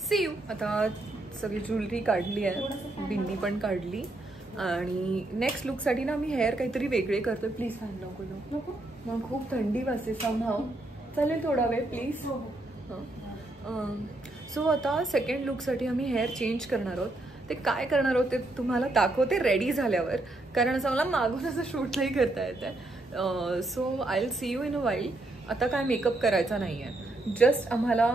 सी यू. आता सगळी ज्वेलरी काढली आहे, बिंदी पण काढली आणि नेक्स्ट लुकसाठी ना मी हेअर काहीतरी वेगळे करतोय. प्लीज फॅन नको नको, मग खूप थंडी वाजते समहाव. चालेल थोडा वेळ प्लीज. सो आता सेकंड लुकसाठी आम्ही हेअर चेंज करणार आहोत. ते काय करणार आहोत ते तुम्हाला दाखवते रेडी झाल्यावर, कारण असं मला मागून असं शूट नाही करता येत आहे. So I will see you in a while. आता काय मेकअप करायचा नाही आहे, जस्ट आम्हाला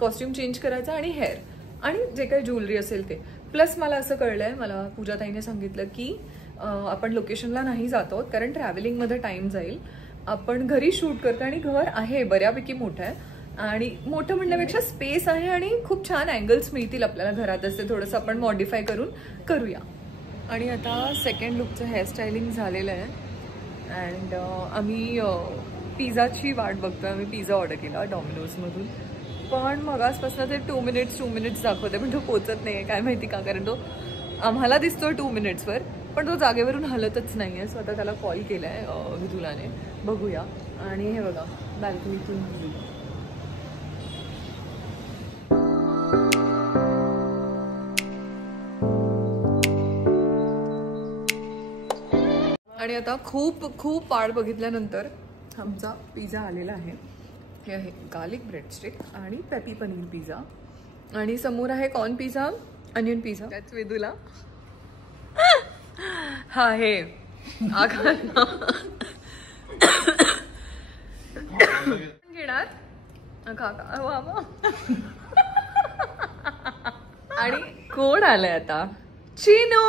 कॉस्ट्यूम चेंज करायचा आणि हेअर आणि जे काही ज्वेलरी असेल ते. प्लस मला असं कळलं आहे, मला पूजाताईने सांगितलं की आपण लोकेशनला नाही जात आहोत कारण ट्रॅव्हलिंगमध्ये टाईम जाईल. आपण घरी शूट करतो आणि घर आहे बऱ्यापैकी मोठं आहे आणि मोठं म्हणण्यापेक्षा स्पेस आहे आणि खूप छान अँगल्स मिळतील आपल्याला घरात. असते थोडंसं आपण मॉडिफाय करून करूया. आणि आता सेकंड लुकचं हेअरस्टायलिंग झालेलं आहे अँड आम्ही पिझ्झाची वाट बघतोय. आम्ही पिझ्झा ऑर्डर केला डॉमिनोजमधून, पण मगासपासून ते 2 मिनिट्स दाखवते पण तो पोचत नाही आहे. काय माहिती का, कारण तो आम्हाला दिसतोय 2 मिनिट्सवर पण तो जागेवरून हलतच नाही आहे. सो आता त्याला कॉल केला आहे विदुलाने, बघूया. आणि हे बघा बॅल्कनीतून आणि आता खूप वाट बघितल्यानंतर आमचा पिझ्झा आलेला आहे. हे आहे गार्लिक ब्रेड स्टिक आणि पेपी पनीर पिझ्झा आणि समोर आहे कॉर्न पिझ्झा, अनियन पिझ्झा. त्याच वेदूला हा हे घेणार आणि कोण आलंय आता, Chinu.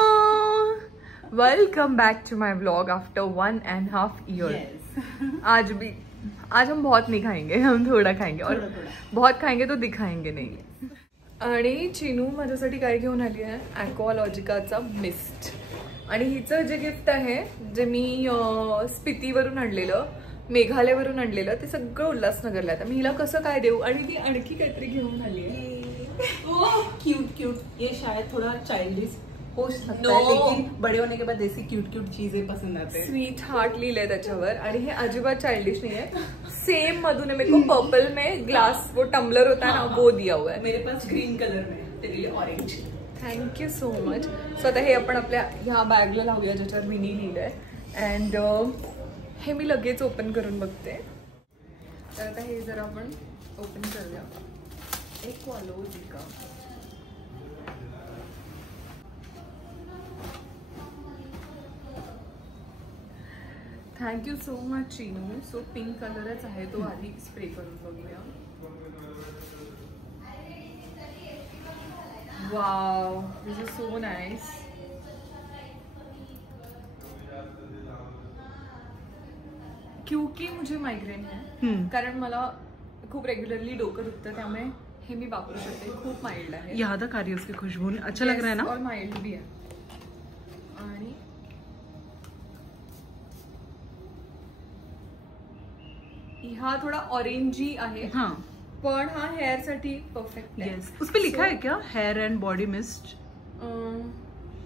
Welcome back to my vlog after 1.5 years. आज हम बहुत नहीं खाएंगे, हम थोड़ा खाएंगे और बहुत खाएंगे तो दिखाएंगे नहीं. आणि चिनू माझ्यासाठी काय घेऊन आली आहे, ॲक्वालॉजिकाचा मिस्ट. आणि हिचं जे गिफ्ट आहे जे मी स्पितीवरून आणलेलं, मेघालयवरून आणलेलं, ते सगळं उल्हासनगरला आहे. तर मी हिला कसं काय देऊ, आणि ती आणखी काहीतरी घेऊन आली आहे. क्यूट. ये शायद थोड़ा चाइल्डिश हो सकता है, लेकिन बड़े होने के बाद ऐसी क्यूट चीजें पसंद आते हैं. स्वीट हार्ट लिहिलंय त्याच्यावर आणि हे अजिबात चाइल्डिश नहीं है. सेम मधु ने मेरे को पर्पल में ग्लास वो टम्बलर होता है ना वो दिया हुआ है. मेरे पास ग्रीन कलर में, तेरे लिए orange. Thank you so much. So आता हे आपण आपल्या ह्या बॅगला लावूया ज्याच्यावर मिनी लिहिलंय. अँड हे मी लगेच ओपन करून बघते. तर आता हे जर आपण ओपन करूया. Aqualogica. Thank you so much Chinu. So pink कलरच आहे तो, आधी स्प्रे करून बघूया. Wow, this is so nice. क्योंकि मुझे माइग्रेन है, कारण मला खूप रेगुलरली डोकं दुखतं, त्यामुळे हे मी वापरू शकते. खूप माइल्ड आहे. याद आ रही है उसकी खुशबू, अच्छा लग रहा है ना, और माइल्ड भी है. आणि हा थोड़ा ऑरेंजी आहे. हाँ, पण हा हेयर साठी परफेक्ट है. yes. उस पे लिखा है क्या, हेयर एंड बॉडी मिस्ट?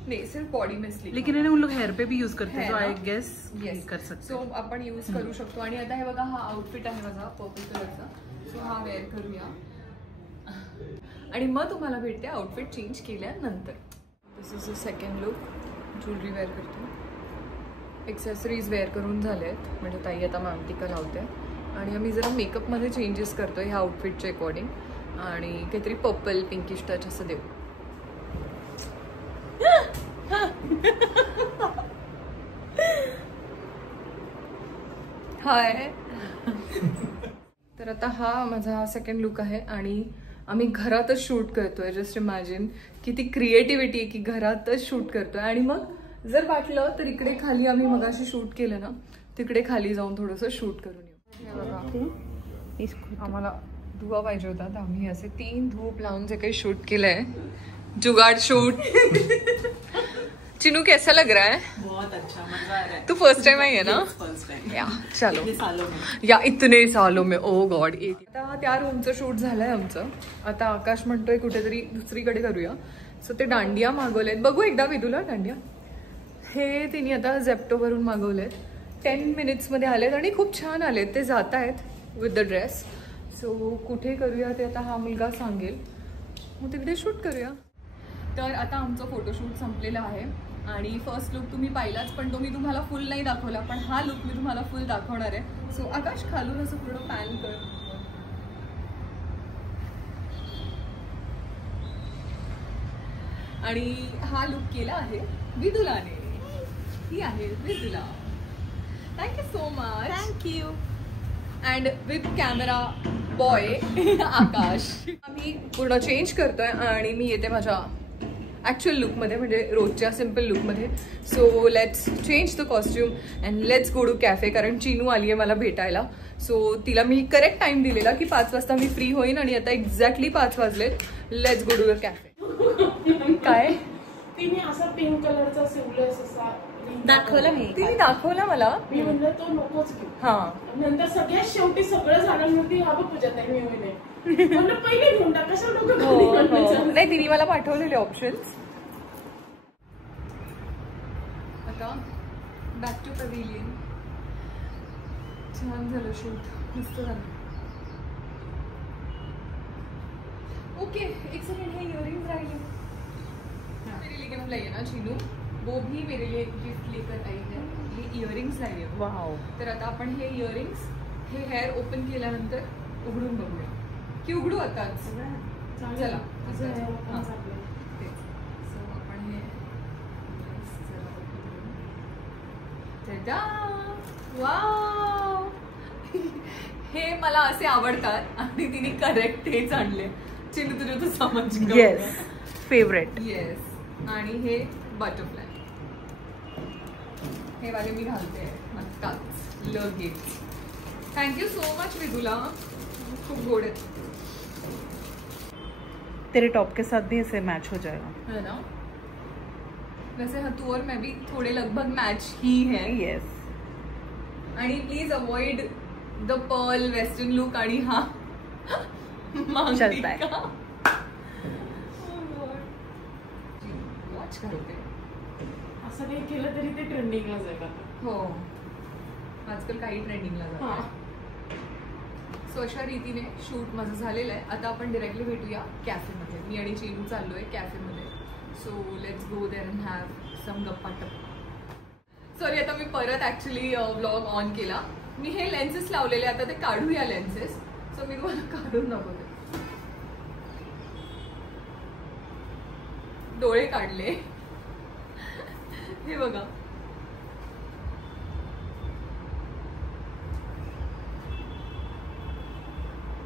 नहीं, सिर्फ बॉडी मिस्ट लिखा. लेकिन उन लोग हेयर पे भी यूज करते हैं, तो आई गेस कर सकते. सो आपण यूज करू शकतो. आणि आता हे बघा, हा आउटफिट आहे माझा पर्पल कलरचा. सो हा वेअर करूया आणि मग तुम्हाला भेटते आउटफिट चेंज केल्यानंतर. This is the second look. Jewellery wear करतो, एक्सेसरीज वेअर करून झाले आहेत. म्हणजे ताई आता मामटिका लावते आणि आम्ही जरा मेकअपमध्ये चेंजेस करतो ह्या आउटफिटच्या अकॉर्डिंग. आणि काहीतरी पर्पल पिंकिश टच असं देऊ. हाय. तर आता हा माझा सेकंड लुक आहे आणि आम्ही घरातच शूट करतोय. जस्ट इमॅजिन किती क्रिएटिव्हिटी आहे की घरातच शूट करतोय. आणि मग जर वाटलं तर इकडे खाली आम्ही मगाशी शूट केलं ना, तिकडे खाली जाऊन थोडंसं शूट करून येऊ. आम्हाला धुवा पाहिजे होता, तर आम्ही असे 3 धूप लावून जे काही शूट केलंय, जुगाड़ शूट. चिनू कैसा लग रहा है? बहुत अच्छा, मजा आ रहा है. तू फर्स्ट टाइम आई है ना? First time. या चलो, इतने सालों में ओ गॉड. आता त्या रूमचं शूट झालंय आमचं. आता आकाश म्हणतोय कुठेतरी दुसरीकडे करूया. सो ते दांडिया मागवलेत. बघू एकदा विदुला दांडिया. हे तिने आता झेप्टोवरून मागवलेत. 10 मिनिट्समध्ये आलेत आणि खूप छान आलेत. ते जात आहेत विथ द ड्रेस. सो कुठे करूया ते आता हा मुलगा सांगेल. मग तिकडे शूट करूया. तर आता आमचं फोटोशूट संपलेलं आहे आणि फर्स्ट लुक तुम्ही पाहिलाच, पण तो मी तुम्हाला फुल नाही दाखवला, पण हा लुक मी तुम्हाला फुल दाखवणार आहे. सो आकाश खालून असं पूर्ण पॅन कर. आणि हा लुक केला आहे विदुलाने. ही आहे Vidula. Thank you so much. Thank you. And with camera boy Aakash. आम्ही पूर्ण चेंज करतोय आणि मी येते माझ्या ॲक्च्युअल लुकमध्ये, म्हणजे रोजच्या सिम्पल लुकमध्ये. So let's change the costume and let's go to cafe. कारण चिनू आली आहे मला भेटायला. सो तिला मी करेक्ट टाइम दिलेला की 5 वाजता मी फ्री होईन आणि आता एक्झॅक्टली 5 वाजलेत. Let's go to the café. काय तिने असा पिंक कलरचा सिवलेस असा दाखवला मी. तिने दाखवला मला. मी म्हणलं तो नकोच घेऊ. हा नंतर सगळ्यात शेवटी सगळं झाल्यानंतर हा बघ पूजा ताई मी होईल म्हणलं पहिले घेऊन टाक. कशा लोक नाही, तिने मला पाठवलेले ऑप्शन्स. आता बॅक टू पवेलियन. छान झालं शूट, मस्त झालं. ओके एक सेकंड, हे इयरिंग्स राहिले. मेरे लिए गिफ्ट लाई है ना चीनू, वो भी मेरे लिए गिफ्ट लेकर आई है. हे इयरिंग्स लाई आहे. वाव. तर आता आपण हे इयरिंग्स हे हेअर ओपन केल्यानंतर उघडून बघूया की उघडू आताच. चला हां तेच. सो आपण हे वाव. हे मला असे आवडतात आणि तिने करेक्ट हेच आणले. चिनू तुझे तू समज. Yes, favourite. येस. आणि हे बटरफ्लाय हे वाले मी घालते आत्ताच लगेच. थँक्यू सो मच विदुला, खूप गोड आहे. तेरे टॉप के साथ भी इसे मैच हो जाएगा, है ना. वैसे हाँ, तू और मैं भी थोड़े लगभग मैच ही है. येस. आणि please avoid the pearl western look. आणि हा चलता है. वॉच करते. असं काही केलं तरी ते ट्रेंडिंगला जाईल. हो, आजकाल काही ट्रेंडिंगला जातं. सो अशा रीतीने शूट माझं झालेलं आहे. आता आपण डिरेक्टली भेटूया कॅफेमध्ये. मी आणि चीनू चाललोय कॅफेमध्ये. So let's go there and have some गप्पा टप्पा. सॉरी, आता मी परत ॲक्च्युली व्लॉग ऑन केला. मी हे लेन्सेस लावलेले, आता ते काढूया लेन्सेस. सो मी तुम्हाला काढून दाखवते. डोळे काढले, हे बघा.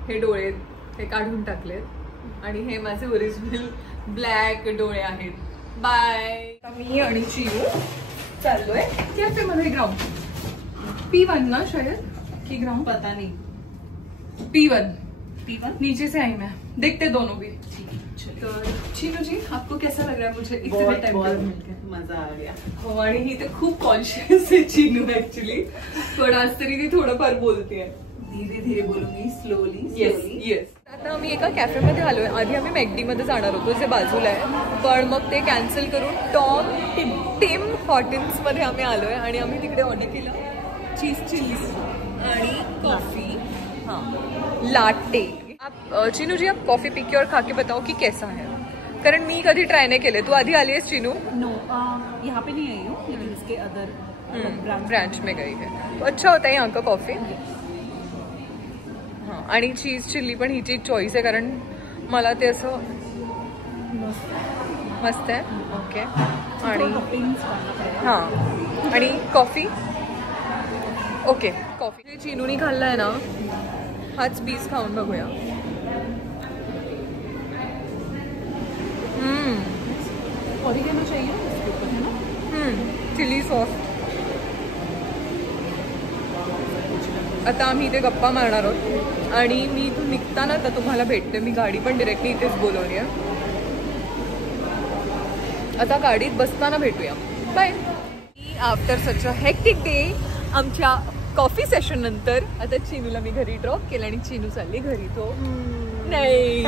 हे डोळे हे काढून टाकलेत आणि हे माझे ओरिजिनल ब्लॅक डोळे आहेत. बाय. मी आणि चिनू चाललोय कॅफेमध्ये. ग्राउंड P1 ना शायद की ग्राउंड पता नहीं. P1 नीचे से आई मैं. देखते दोनों भी. तो चीनू जी, आपको कैसा लग रहा है मुझे इतने टाइम बहुत मिलकर? मजा आ गया. हो, आणि ही तर खूप कॉन्शियस आहे चीनू ऍक्च्युली. पण आज तरी ती थोडंफार बोलते. धीरे धीरे बोलूंगी, स्लोली. येस. आता आम्ही एका कॅफेमध्ये आलोय. आधी आम्ही मॅकडीमध्ये जाणार होतो जे बाजूला आहे, पण मग ते कॅन्सल करून टिम हॉटेल्समध्ये आम्ही आलोय आणि आम्ही तिकडे ऑर्डर केलं चीज चिल्ली आणि कॉफी. हाँ, लाटे. आप चीनू जी, आप कॉफी पी के और खा के बताओ कि कैसा है. कारण मी कधी ट्राय नाही केले. तू आधी आली आहेस चीनू? नो, यहाँ पे नहीं आई हूँ, लेकिन इसके अदर ब्रांच में गई है. तो अच्छा होता है यहाँ का कॉफी. हां, आणि चीज चिल्ली पण हिची चॉईस आहे कारण मला ते असं मस्त आहे. ओके. आणि हां, आणि कॉफी. ओके, कॉफी चिनूनी खाल्ला आहे ना, हाच पीस खाऊन बघूया. ऑरिगेनो चाहिए इसके ऊपर, है ना. Chilli sauce. आता आम्ही इथे गप्पा मारणार आहोत आणि मी इथून निघताना आता तुम्हाला भेटते. मी गाडी पण डिरेक्टली इथेच बोलवली आहे. आता गाडीत बसताना भेटूया. Bye. After such a hectic day, आमच्या कॉफी सेशन नंतर आता चिनूला मी घरी ड्रॉप केलं आणि चिनू चालली घरी. तो नाही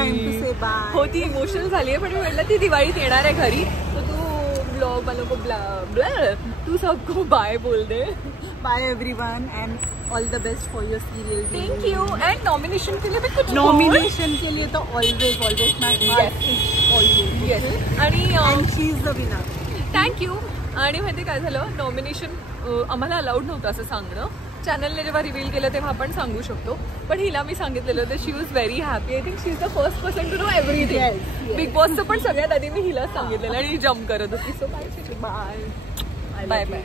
हो, ती इमोशनल झाली आहे, पण मी म्हटलं ती दिवाळीत येणार आहे घरी, तर तू ब्लॉग वालों को तू सबको बाय बोल दे। Bye everyone and all the best for your serial. Thank you. And nomination के लिए भी कुछ नॉमिनेशन के लिए तो ऑलवेज ऑलवेज आणि she is the winner. Thank you. आणि माहिती काय झालं, नॉमिनेशन आम्हाला अलाउड नव्हतं असं सांगणं, चॅनलने जेव्हा रिव्हील केलं तेव्हा आपण सांगू शकतो, पण हिला मी सांगितलेलं होतं. She was very happy. I think she is the first person to know everything. Big बॉसचं पण सगळ्यात आधी मी हिला सांगितलेलं आणि जम्प करत होती. सो बाय बाय बाय बाय.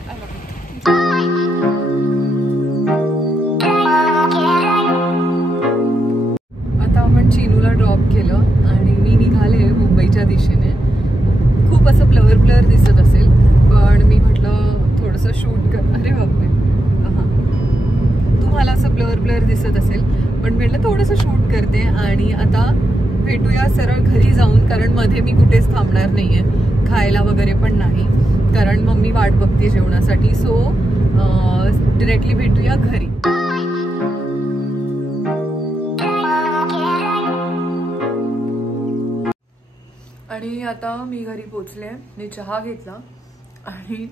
आता आपण चिनूला ड्रॉप केलं आणि मी निघाले मुंबईच्या दिशेने. खूप असं ब्लर ब्लर दिसत असेल, पण मी म्हटलं थोडंसं शूट कर. अरे बापरे, हां, तुम्हाला असं ब्लर ब्लर दिसत असेल, पण म्हटलं थोडंसं शूट करते आणि आता भेटूया सरळ घरी जाऊन, कारण मध्ये मी कुठेच थांबणार नाही आहे, खायला वगैरे पण नाही, कारण मम्मी वाट बघते जेवणासाठी. सो डिरेक्टली भेटूया घरी. आणि आता मी घरी पोचले, मी चहा घेतला आणि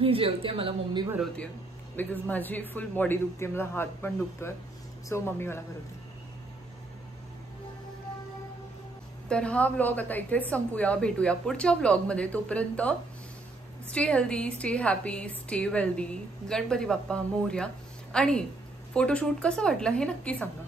मी जेवते. मला मम्मी भरवते बिकॉज माझी फुल बॉडी दुखते, मला हात पण दुखतोय. सो मम्मी मला भरवते. तर हा व्लॉग आता इथेच संपूया. भेटूया पुढच्या व्लॉगमध्ये. तोपर्यंत stay healthy, stay happy, stay wealthy. Ganpati बाप्पा मोरया. आणि फोटोशूट कसं वाटलं हे नक्की सांगा.